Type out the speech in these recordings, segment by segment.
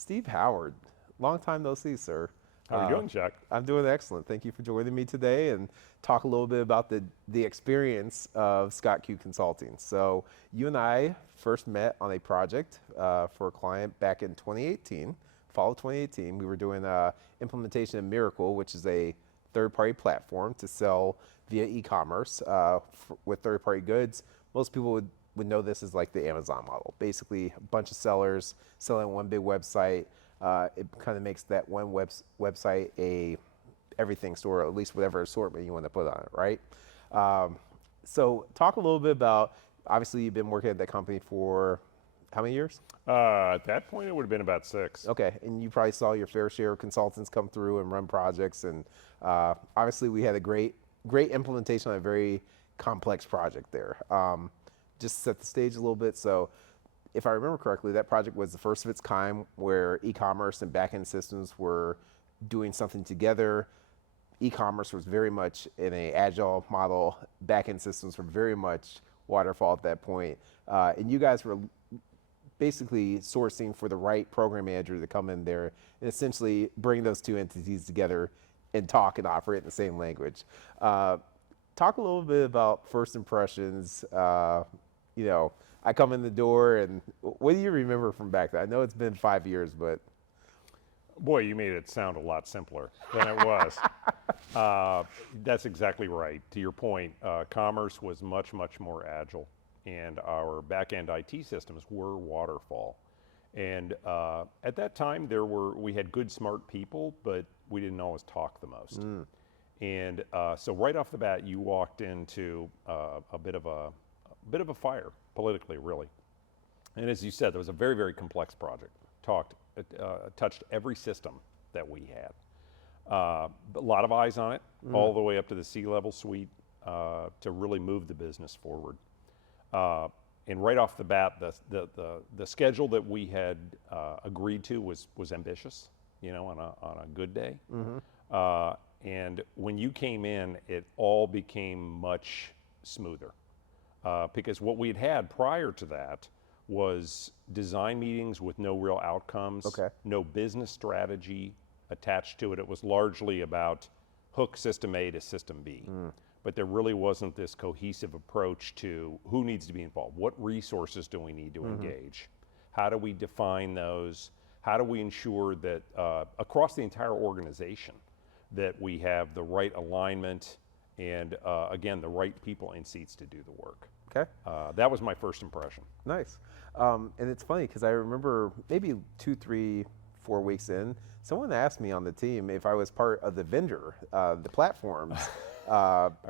Steve Howard, long time no see, sir. How are you doing, Chuck? I'm doing excellent. Thank you for joining me today and talk a little bit about the experience of Scott Q Consulting. So you and I first met on a project for a client back in 2018, fall of 2018. We were doing implementation of Mirakl, which is a third-party platform to sell via e-commerce with third-party goods. Most people would know this as like the Amazon model. Basically, a bunch of sellers selling one big website. It kind of makes that one website a everything store, or at least whatever assortment you want to put on it, right? So talk a little bit about, obviously you've been working at that company for how many years? At that point, it would have been about 6. Okay, and you probably saw your fair share of consultants come through and run projects, and obviously we had a great implementation on a very complex project there. Just set the stage a little bit. So if I remember correctly, that project was the first of its kind where e-commerce and back-end systems were doing something together. E-commerce was very much in an agile model. Back-end systems were very much waterfall at that point. And you guys were basically sourcing for the right program manager to come in there and essentially bring those two entities together and talk and operate in the same language. Talk a little bit about first impressions. I come in the door, and what do you remember from back then? I know it's been 5 years, but Boy, you made it sound a lot simpler than it was. That's exactly right. To your point, commerce was much, much more agile, and our back-end IT systems were waterfall. And at that time, we had good, smart people, but we didn't always talk the most. And so right off the bat, you walked into a bit of a fire politically, really. And as you said, there was a very, very complex project. Touched every system that we had. A lot of eyes on it, all the way up to the C-level suite to really move the business forward. And right off the bat, the schedule that we had agreed to was ambitious, on a good day. And when you came in, it all became much smoother. Because what we'd had prior to that was design meetings with no real outcomes, no business strategy attached to it. It was largely about hook system A to system B. But there really wasn't this cohesive approach to who needs to be involved. What resources do we need to engage? How do we define those? How do we ensure that across the entire organization that we have the right alignment and again, the right people in seats to do the work? Okay. That was my first impression. Nice. And it's funny because I remember maybe 2, 3, 4 weeks in, someone asked me on the team if I was part of the vendor, the platforms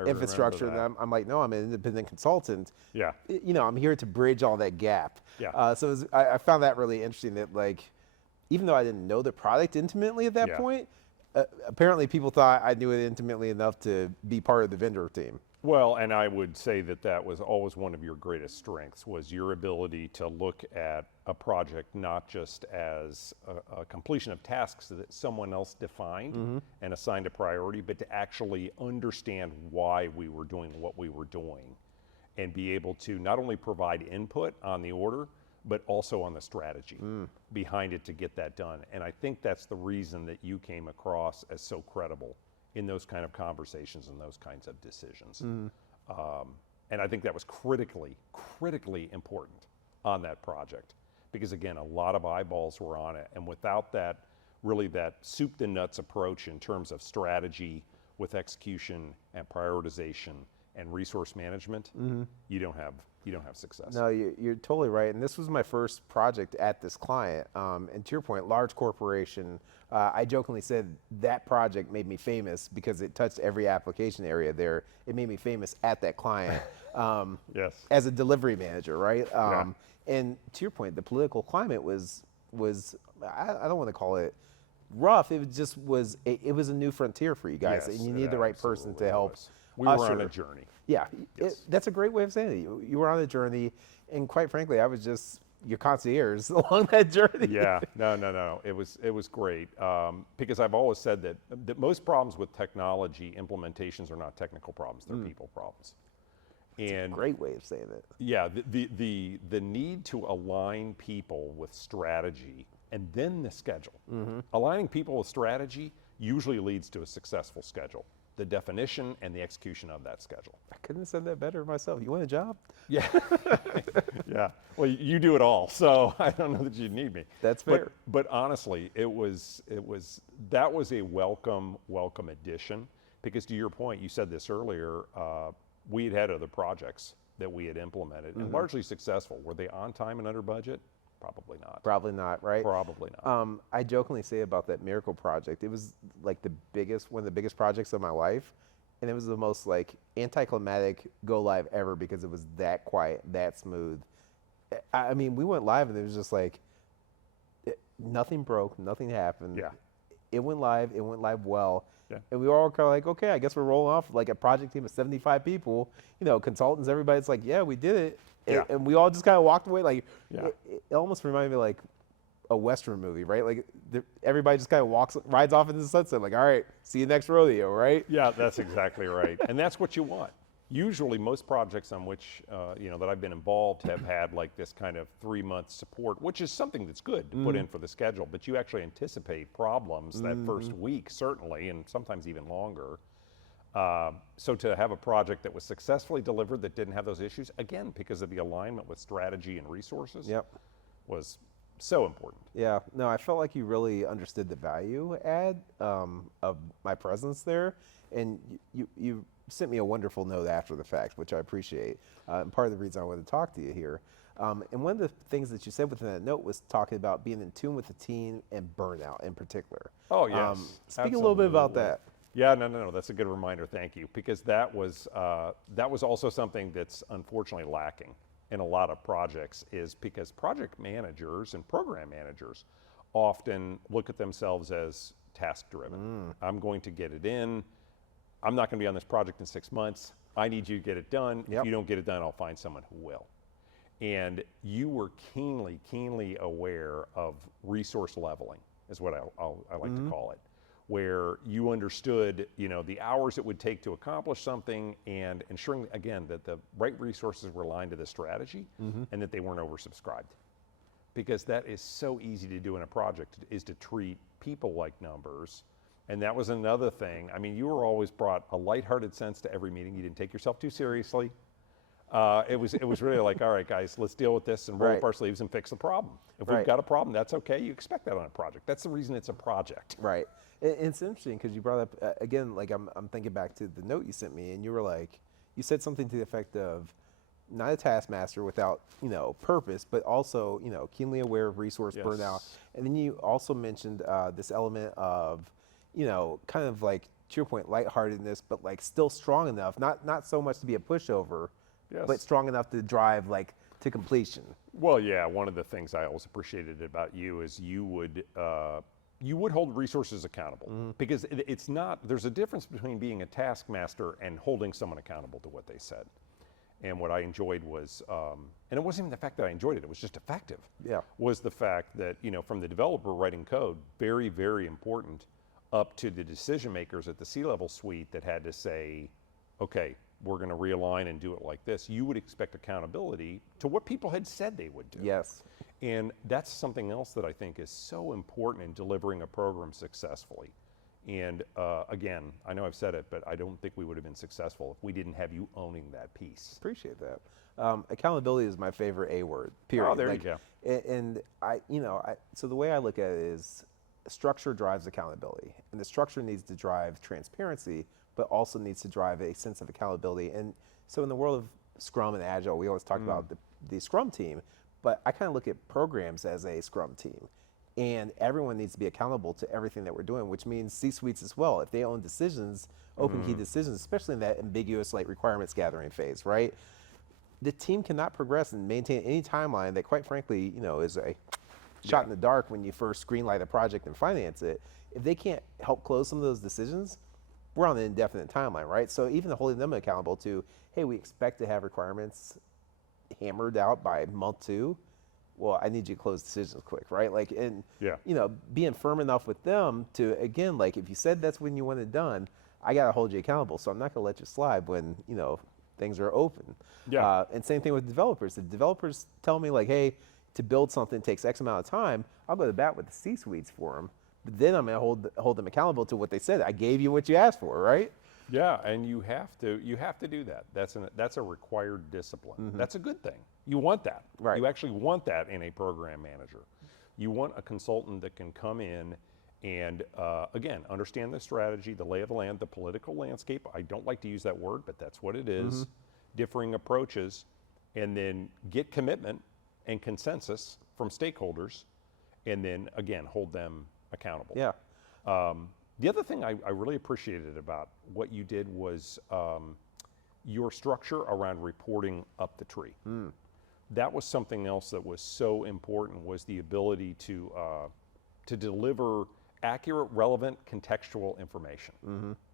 infrastructure. And I'm like, no, I'm an independent consultant. Yeah. I'm here to bridge all that gap. Yeah. So I found that really interesting that, like, even though I didn't know the product intimately at that point, apparently people thought I knew it intimately enough to be part of the vendor team. Well, and I would say that was always one of your greatest strengths, was your ability to look at a project not just as a completion of tasks that someone else defined and assigned a priority, but to actually understand why we were doing what we were doing and be able to not only provide input on the order, but also on the strategy behind it to get that done. And I think that's the reason that you came across as so credible in those kind of conversations and those kinds of decisions. And I think that was critically important on that project, because again, a lot of eyeballs were on it. And without that, really that soup to nuts approach in terms of strategy with execution and prioritization and resource management, you don't have success. No, you're totally right. And this was my first project at this client. And to your point, large corporation. I jokingly said that project made me famous because it touched every application area there. It made me famous at that client Yes. as a delivery manager, right? And to your point, the political climate was I don't want to call it rough. It just was it was a new frontier for you guys, Yes, and you it need the right person to absolutely help. was. We were on a journey. Yeah, Yes. that's a great way of saying it. You were on a journey, and quite frankly, I was just your concierge along that journey. Yeah, no. It was great because I've always said that most problems with technology implementations are not technical problems; they're people problems. And Great way of saying it. yeah, the need to align people with strategy and then the schedule. Aligning people with strategy usually leads to a successful schedule. The definition and the execution of that schedule. I couldn't have said that better myself. You want a job? Yeah, yeah. Well, you do it all, so I don't know that you need me. That's fair. But honestly, that was a welcome addition, because to your point, you said this earlier. We had other projects that we had implemented and largely successful. Were they on time and under budget? Probably not. Probably not, right? Probably not. I jokingly say about that Mirakl project, it was like one of the biggest projects of my life, and it was the most like anticlimactic go live ever because it was that quiet, that smooth. I mean, we went live and it was just like nothing broke, nothing happened. Yeah. It went live well. Yeah. And we were all kind of like, okay, I guess we're rolling off like a project team of 75 people, consultants, everybody's like, yeah, we did it. Yeah. And we all just kind of walked away. Like, Yeah. it almost reminded me of like a Western movie, right? Like everybody just kind of rides off into the sunset, like, all right, see you next rodeo, right? Yeah, that's exactly right. And that's what you want. Usually most projects on which, that I've been involved have had like this kind of 3-month support, which is something that's good to put in for the schedule, but you actually anticipate problems that first week, certainly, and sometimes even longer. So to have a project that was successfully delivered that didn't have those issues, again, because of the alignment with strategy and resources, Yep. was so important. Yeah, no, I felt like you really understood the value add of my presence there, and you sent me a wonderful note after the fact, which I appreciate. And part of the reason I wanted to talk to you here. And one of the things that you said within that note was talking about being in tune with the team and burnout in particular. Oh, yes. Speak a little bit about Absolutely. that. Yeah, no, that's a good reminder. Thank you, because that was also something that's unfortunately lacking in a lot of projects, is because project managers and program managers often look at themselves as task driven. I'm going to get it in. I'm not going to be on this project in 6 months. I need you to get it done. Yep. If you don't get it done, I'll find someone who will. And you were keenly aware of resource leveling, is what I like to call it, where you understood, the hours it would take to accomplish something, and ensuring, again, that the right resources were aligned to the strategy and that they weren't oversubscribed. Because that is so easy to do in a project, is to treat people like numbers. And that was another thing. I mean, you were always brought a lighthearted sense to every meeting. You didn't take yourself too seriously. It was really like, all right, guys, let's deal with this and roll up our sleeves and fix the problem. If we've got a problem, that's okay. You expect that on a project. That's the reason it's a project. Right. And it's interesting because you brought up, again, like I'm thinking back to the note you sent me, and you were like, you said something to the effect of, not a taskmaster without, purpose, but also, keenly aware of resource burnout. And then you also mentioned this element of, kind of like, to your point, lightheartedness, but like still strong enough, not so much to be a pushover, but strong enough to drive like to completion. Well, yeah, one of the things I always appreciated about you is you would hold resources accountable, because it's not, there's a difference between being a taskmaster and holding someone accountable to what they said. And what I enjoyed was, and it wasn't even the fact that I enjoyed it, it was just effective. Yeah. Was the fact that, from the developer writing code, very, very important, up to the decision makers at the C-level suite that had to say, okay, we're going to realign and do it like this. You would expect accountability to what people had said they would do. Yes. And that's something else that I think is so important in delivering a program successfully. And again, I know I've said it, but I don't think we would have been successful if we didn't have you owning that piece. Appreciate that. Accountability is my favorite A word, period. Oh, there you go. And so the way I look at it is structure drives accountability, and the structure needs to drive transparency, but also needs to drive a sense of accountability. And so in the world of Scrum and Agile, we always talk about the Scrum team, but I kind of look at programs as a Scrum team. And everyone needs to be accountable to everything that we're doing, which means C-suites as well. If they own decisions, open key decisions, especially in that ambiguous like requirements gathering phase, right? The team cannot progress and maintain any timeline that, quite frankly, is a shot in the dark when you first greenlight a project and finance it. If they can't help close some of those decisions, we're on an indefinite timeline, right? So even holding them accountable to, hey, we expect to have requirements hammered out by month 2. Well, I need you to close decisions quick, right? Like, and being firm enough with them to, again, like if you said that's when you want it done, I got to hold you accountable. So I'm not going to let you slide when, things are open. Yeah. And same thing with developers. If developers tell me like, hey, to build something takes X amount of time, I'll go to bat with the C-suites for them. But then I'm going to hold them accountable to what they said. I gave you what you asked for, right? Yeah, and you have to do that. That's a required discipline. That's a good thing. You want that. Right. You actually want that in a program manager. You want a consultant that can come in and again, understand the strategy, the lay of the land, the political landscape. I don't like to use that word, but that's what it is. Differing approaches, and then get commitment and consensus from stakeholders, and then again hold them accountable. Yeah. The other thing I really appreciated about what you did was your structure around reporting up the tree. That was something else that was so important, was the ability to deliver accurate, relevant, contextual information.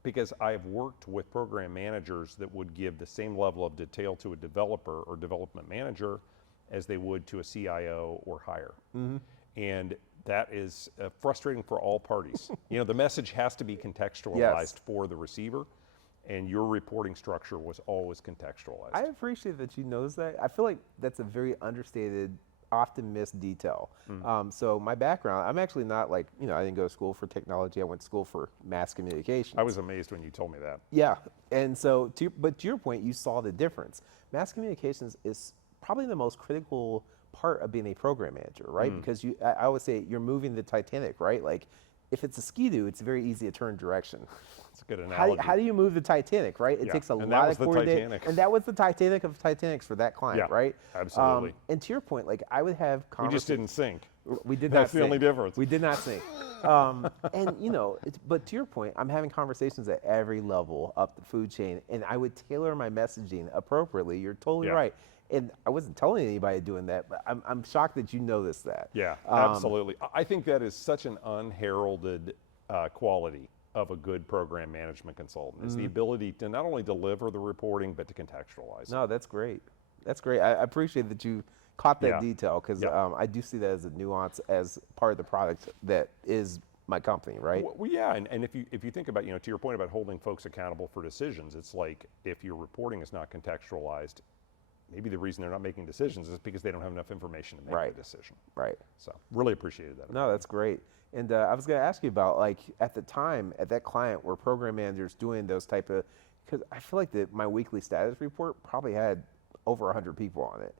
Because I've worked with program managers that would give the same level of detail to a developer or development manager as they would to a CIO or higher. And that is frustrating for all parties. You know, the message has to be contextualized for the receiver, and your reporting structure was always contextualized. I appreciate that you notice that. I feel like that's a very understated, often missed detail. So my background, I'm actually not like, you know, I didn't go to school for technology. I went to school for mass communication. I was amazed when you told me that. Yeah, and so, but to your point, you saw the difference. Mass communications is probably the most critical part of being a program manager, right? Because I always say you're moving the Titanic, right? Like, if it's a ski-doo, it's very easy to turn direction. It's a good analogy. How do you move the Titanic, right? It takes a lot of coordination. And that was the Titanic of Titanics for that client, right? Absolutely. And to your point, like, I would have We just didn't sink. We did not That's the only difference. We did not sink. And, you know, but to your point, I'm having conversations at every level up the food chain, and I would tailor my messaging appropriately. You're totally right. And I wasn't telling anybody doing that, but I'm shocked that you noticed that. Yeah, absolutely. I think that is such an unheralded quality of a good program management consultant, is the ability to not only deliver the reporting, but to contextualize. No, that's great. That's great. I appreciate that you caught that detail, because I do see that as a nuance, as part of the product that is my company, right? Well, yeah, and if you think about, you know, to your point about holding folks accountable for decisions, it's like if your reporting is not contextualized, maybe the reason they're not making decisions is because they don't have enough information to make the decision. Right. So really appreciated that. No, that's great. And I was going to ask you about, like, at the time, at that client, were program managers doing those type of, because I feel like my weekly status report probably had over 100 people on it.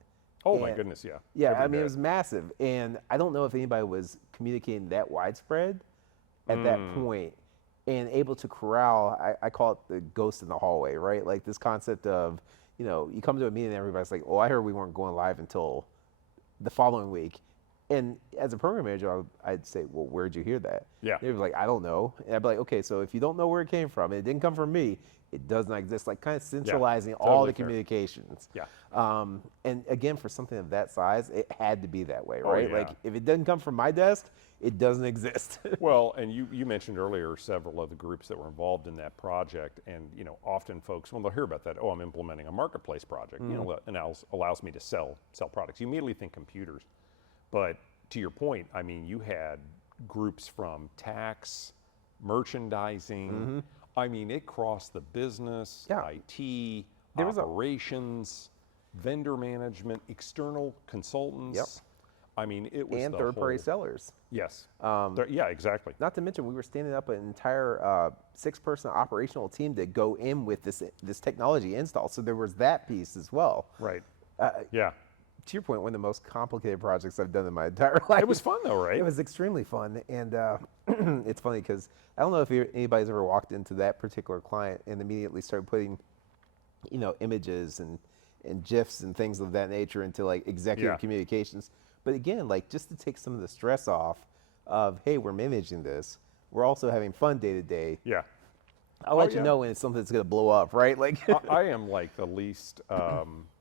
Oh my goodness, yeah. Yeah, Every I mean, day. it was massive. And I don't know if anybody was communicating that widespread at that point and able to corral, I call it the ghost in the hallway, right? Like this concept of, you know, you come to a meeting and everybody's like, oh, I heard we weren't going live until the following week. And as a program manager, I'd say, well, where'd you hear that? Yeah. They'd be like, I don't know. And I'd be like, okay, so if you don't know where it came from, and it didn't come from me, it does not exist. Like kind of centralizing all totally the fair. communications. Yeah. And again, for something of that size, it had to be that way, Oh, right? yeah. Like if it doesn't come from my desk, it doesn't exist. Well, and you mentioned earlier several of the groups that were involved in that project, and you know, often folks, when they'll hear about that, oh, I'm implementing a marketplace project, you know, and allows me to sell products. You immediately think computers, but to your point, I mean, you had groups from tax, merchandising. I mean, it crossed the business, IT, operations, vendor management, external consultants. I mean, it was and the third-party whole- sellers. Yes. Yeah, exactly. Not to mention, we were standing up an entire 6-person operational team to go in with this technology install. So there was that piece as well. Right. Yeah. To your point, one of the most complicated projects I've done in my entire life. It was fun though, right? It was extremely fun, and it's funny because I don't know if anybody's ever walked into that particular client and immediately started putting, you know, images and GIFs and things of that nature into like executive communications. But again, like just to take some of the stress off of, hey, we're managing this. We're also having fun day to day. Yeah. I'll let you know when it's something that's going to blow up, right? Like I am like the least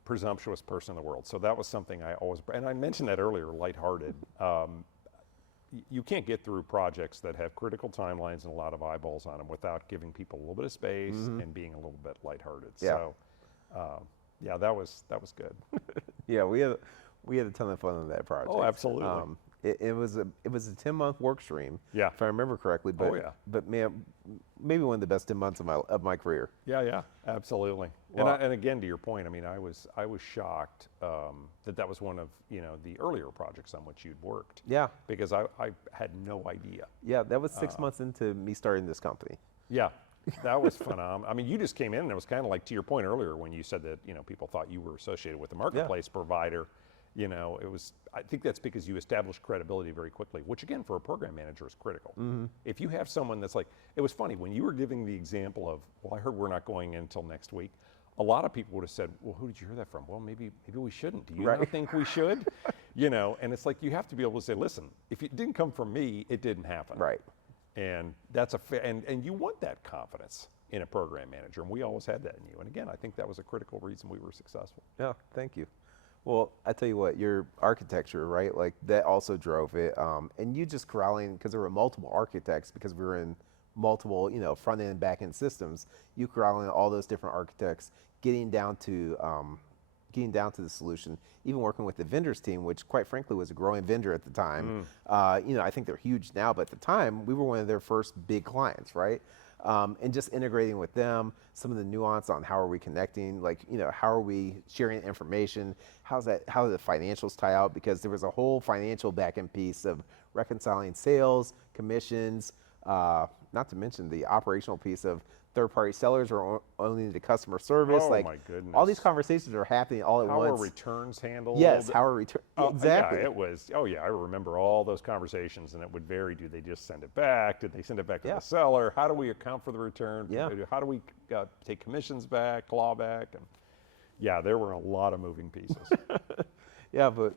presumptuous person in the world. So that was something I always, and I mentioned that earlier, lighthearted. You can't get through projects that have critical timelines and a lot of eyeballs on them without giving people a little bit of space and being a little bit lighthearted. Yeah. So, yeah, that was good. Yeah, we had a ton of fun on that project. Oh, absolutely. It was a 10-month work stream. Yeah. If I remember correctly. But, Oh, yeah. But man, maybe one of the best 10 months of my career. Yeah, absolutely. Well, And again, to your point, I mean, I was shocked that was one of the earlier projects on which you'd worked. yeah, Because I had no idea. yeah, that was 6 months into me starting this company. Yeah, that was phenomenal. I mean, you just came in and it was kind of like, to your point earlier when you said that people thought you were associated with the marketplace provider. It was. I think that's because you established credibility very quickly, which again for a program manager is critical. If you have someone that's like, it was funny when you were giving the example of, well, I heard we're not going in until next week. A lot of people would have said, well, who did you hear that from? Well, maybe we shouldn't. Do you not think we should? And it's like you have to be able to say, listen, if it didn't come from me, it didn't happen. Right. And that's and you want that confidence in a program manager, and we always had that in you. And again, I think that was a critical reason we were successful. Yeah, thank you. Well, I tell you what, your architecture, right? Like that also drove it. And you just corralling, because there were multiple architects, because we were in multiple, front end and back end systems. You corralling all those different architects, getting down to the solution. Even working with the vendors team, which quite frankly was a growing vendor at the time. I think they're huge now, but at the time we were one of their first big clients, right? And just integrating with them, some of the nuance on how are we connecting, like, how are we sharing information? How do the financials tie out? Because there was a whole financial back-end piece of reconciling sales, commissions, not to mention the operational piece of third-party sellers or owning the customer service. Oh like, my goodness. all these conversations are happening all at How once. are returns handled? Yes, how are returns? Exactly. Yeah, it was. Oh yeah, I remember all those conversations, and it would vary. Do they just send it back? Did they send it back to the seller? How do we account for the return? Yeah. How do we take commissions back, claw back? And yeah, there were a lot of moving pieces. Yeah, but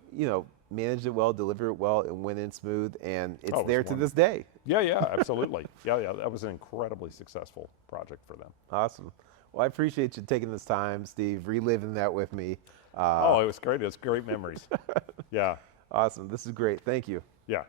managed it well, delivered it well, and went in smooth, and it's there to this day. Yeah, absolutely. Yeah, that was an incredibly successful project for them. Awesome. Well, I appreciate you taking this time, Steve, reliving that with me. It was great. It was great memories. Yeah. Awesome. This is great. Thank you. Yeah.